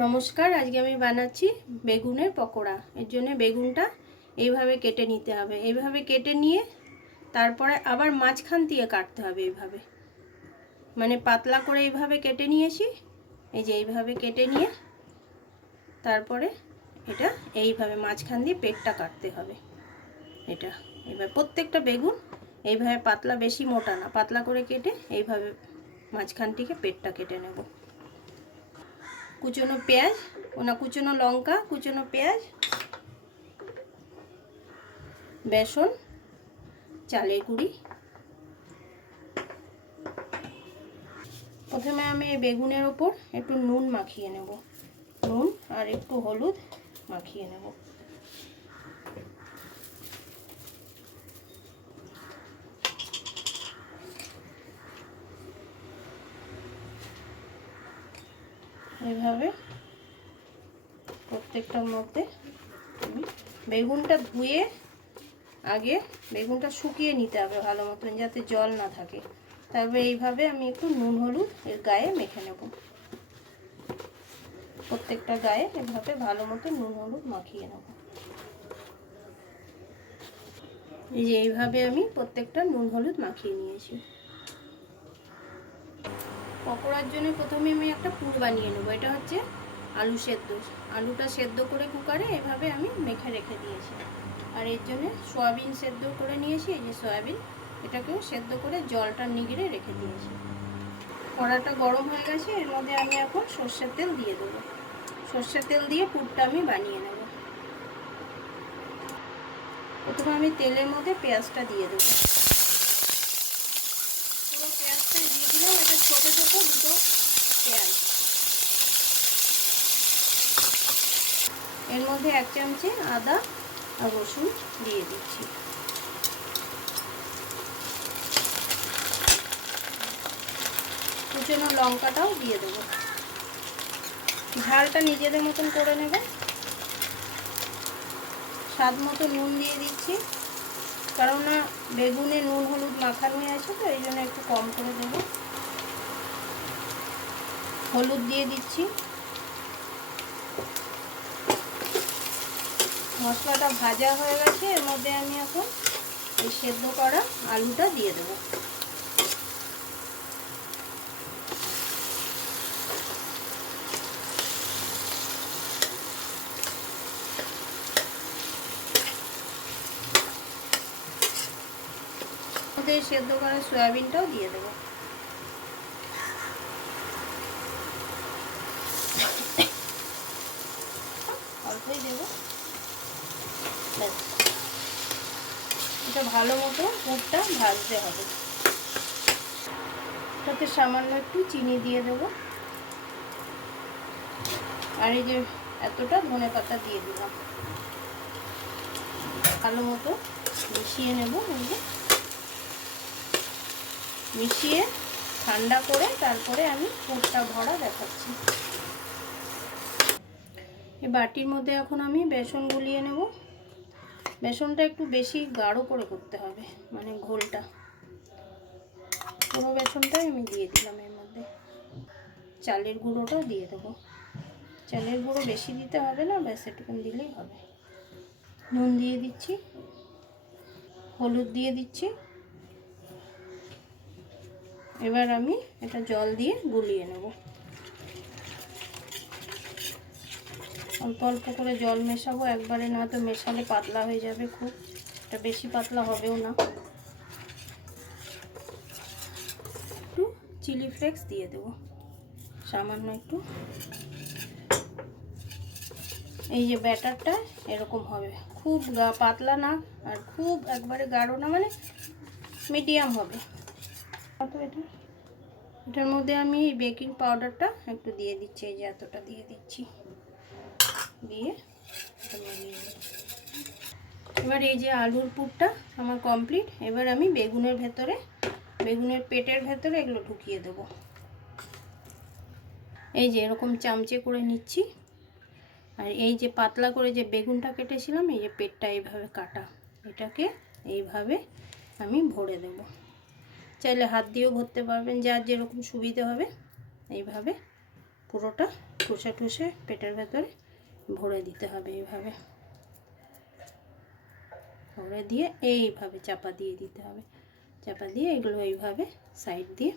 নমস্কার, আজকে আমি বানাচ্ছি বেগুনের পকোড়া। এর জন্য বেগুনটা এইভাবে কেটে নিতে হবে। এইভাবে কেটে নিয়ে তারপরে আবার মাঝখান দিয়ে কাটতে হবে। এইভাবে মানে পাতলা করে এইভাবে কেটে নিয়েছি। এই যে এইভাবে কেটে নিয়ে তারপরে এটা এইভাবে মাঝখান দিয়ে পেটটা কাটতে হবে। এটা এবার প্রত্যেকটা বেগুন এইভাবে পাতলা, বেশি মোটা না, পাতলা করে কেটে এইভাবে মাঝখানটিকে পেটটা কেটে নেব। কুচনো পেঁয়াজ, কুচনো লঙ্কা, কুচনো পেঁয়াজ, বেসন, চালের গুঁড়ি। প্রথমে আমি এই বেগুনের ওপর একটু নুন মাখিয়ে নেব। নুন আর একটু হলুদ মাখিয়ে নেব। এইভাবে প্রত্যেকটার মধ্যে বেগুনটা ধুয়ে আগে বেগুনটা শুকিয়ে নিতে হবে ভালো মতন, যাতে জল না থাকে। তারপরে এইভাবে আমি একটু নুন হলুদ এর গায়ে মেখে নেব। প্রত্যেকটা গায়ে এভাবে ভালো মতো নুন হলুদ মাখিয়ে নেব। এই যে এইভাবে আমি প্রত্যেকটা নুন হলুদ মাখিয়ে নিয়েছি। পকোড়ার জন্য প্রথমে আমি একটা পুর বানিয়ে নেব। এটা হচ্ছে আলু সেদ্ধ। আলুটা সেদ্ধ করে কুকারে এভাবে আমি মেখে রেখে দিয়েছি। আর এর জন্য সয়াবিন সেদ্ধ করে নিয়েছি। এই যে সয়াবিন, এটাকেও সেদ্ধ করে জলটা নিগড়ে রেখে দিয়েছি। কড়াটা গরম হয়ে গেছে, এর মধ্যে আমি এখন সর্ষের তেল দিয়ে দেবো। সর্ষের তেল দিয়ে পুরটা আমি বানিয়ে নেব। প্রথমে আমি তেলের মধ্যে পেঁয়াজটা দিয়ে দেবো। পুরো পেঁয়াজটা দিয়ে দিলাম। এটা ছোটো ছোটো দুটো পেঁয়াজ। এর মধ্যে 1 চামচে আদা আর রসুন দিয়ে দিচ্ছি। কুচনো লঙ্কাটাও দিয়ে দেবো। ঝালটা নিজেদের মতন করে নেবে। স্বাদ মতো নুন দিয়ে দিচ্ছি, কারণ না বেগুনে নুন হলুদ মাখানো আছে, তো এই জন্য একটু কম করে দেবো। হলুদ দিয়ে দিচ্ছি। মশলাটা ভাজা হয়ে গেছে, এর মধ্যে আমি এখন এই সেদ্ধ করা আলুটা দিয়ে দেবো। মধ্যে সেদ্ধ করা সয়াবিনটাও দিয়ে দেবো। অল্পই দেবো। এটা ভালো মতো পুরটা ভাজতে হবে। তাতে সামান্য একটু চিনি দিয়ে দেবো। আর এই যে এতটা ধনেপাতা দিয়ে দিলাম। ভালো মতো মিশিয়ে নেব। মিশিয়ে ঠান্ডা করে তারপরে আমি পুরটা ভরা দেখাচ্ছি। এই বাটির মধ্যে এখন আমি বেসন গুলিয়ে নেব। বেসনটা একটু বেশি গাঢ় করে করতে হবে, মানে ঘোলটা। পুরো বেসনটাই আমি দিয়ে দিলাম। এর মধ্যে চালের গুঁড়োটাও দিয়ে দেবো। চালের গুঁড়ো বেশি দিতে হবে না, ব্যাস এটুকুন দিলেই হবে। নুন দিয়ে দিচ্ছি, হলুদ দিয়ে দিচ্ছি। এবার আমি এটা জল দিয়ে গুলিয়ে নেব। অল্প অল্প করে জল মেশাবো, একবারে না তো মেশালে পাতলা হয়ে যাবে খুব। এটা বেশি পাতলা হবেও না। একটু চিলি ফ্লেক্স দিয়ে দেবো, সামান্য একটু। এই যে ব্যাটারটা এরকম হবে, খুব পাতলা না আর খুব একবারে গাঢ় না, মানে মিডিয়াম হবে। এটার মধ্যে আমি বেকিং পাউডারটা একটু দিয়ে দিচ্ছি। এই যে এতটা দিয়ে দিচ্ছি, দিয়ে এবার এই যে আলুর পুরটা আমার কমপ্লিট। এবার আমি বেগুনের পেটের ভেতরে এগুলো ঢুকিয়ে দেব। এই যে এরকম চামচে করে নিচ্ছি। আর এই যে পাতলা করে যে বেগুনটা কেটেছিলাম, এই যে পেটটা এইভাবে কাটা, এটাকে এইভাবে আমি ভরে দেব। চাইলে হাত দিয়েও ভরতে পারবেন, যার যেরকম সুবিধে হবে। এইভাবে পুরোটা ঠুসে ঠুসে পেটের ভেতরে ভরে দিতে হবে। এইভাবে ভরে দিয়ে এইভাবে চাপা দিয়ে দিতে হবে। চাপা দিয়ে এগুলো এইভাবে সাইড দিয়ে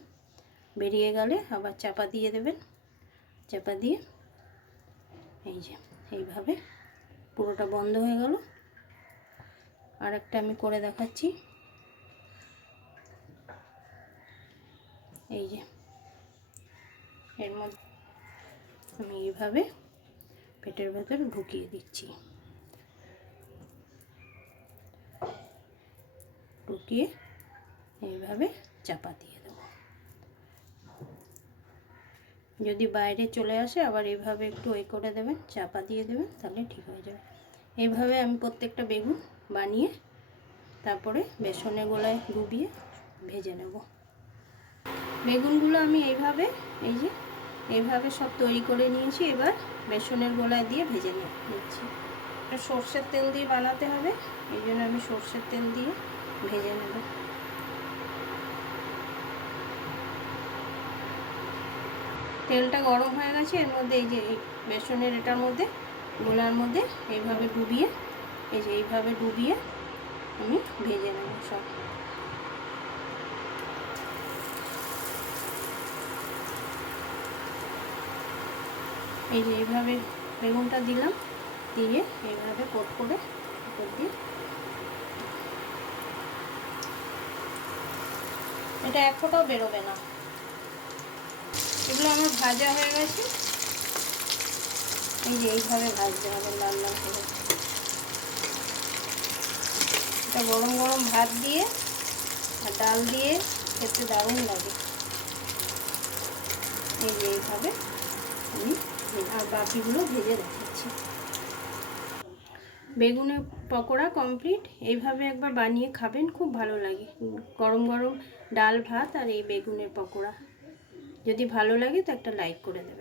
বেরিয়ে গেলে আবার চাপা দিয়ে দেবেন। চাপা দিয়ে এই যে এইভাবে পুরোটা বন্ধ হয়ে গেল। আর একটা আমি করে দেখাচ্ছি। এই যে এর মধ্যে আমি এইভাবে পেটের ভেতরে ঢুকিয়ে দিচ্ছি। ঢুকিয়ে এইভাবে চাপা দিয়ে দেব। যদি বাইরে চলে আসে আবার এইভাবে একটু ওই করে দেবেন, চাপা দিয়ে দেবেন, তাহলে ঠিক হয়ে যাবে। এইভাবে আমি প্রত্যেকটা বেগুন বানিয়ে তারপরে বেসনের গোলায় ডুবিয়ে ভেজে নেব। বেগুনগুলো আমি এইভাবে এই যে এইভাবে সব তৈরি করে নিয়েছি। এবার বেসনের গোলায় দিয়ে ভেজে নিচ্ছি। সর্ষের তেল দিয়ে বানাতে হবে, এই জন্য আমি সর্ষের তেল দিয়ে ভেজে নেব। তেলটা গরম হয়ে গেছে। এর মধ্যে এই যে বেসনের এটার মধ্যে গোলার মধ্যে এইভাবে ডুবিয়ে এই যে এইভাবে ডুবিয়ে আমি ভেজে নেব সব। এই যে এইভাবে বেগুনটা দিলাম, দিয়ে এইভাবে কোট করে উপর দিয়ে এটা এক ফোঁটাও বেরোবে না। এগুলো আমার ভাজা হয়ে গেছে। এই যে এইভাবে ভাজতে হবে লাল লাল করে। এটা গরম গরম ভাত দিয়ে আর ডাল দিয়ে খেতে দারুণ লাগে। এই যে এইভাবে আমি আর বাকিগুলো ভেজে দেখাচ্ছি। বেগুনের পকোড়া কমপ্লিট। এইভাবে একবার বানিয়ে খাবেন, খুব ভালো লাগে। গরম গরম ডাল ভাত আর এই বেগুনের পকোড়া। যদি ভালো লাগে তো একটা লাইক করে দেবেন।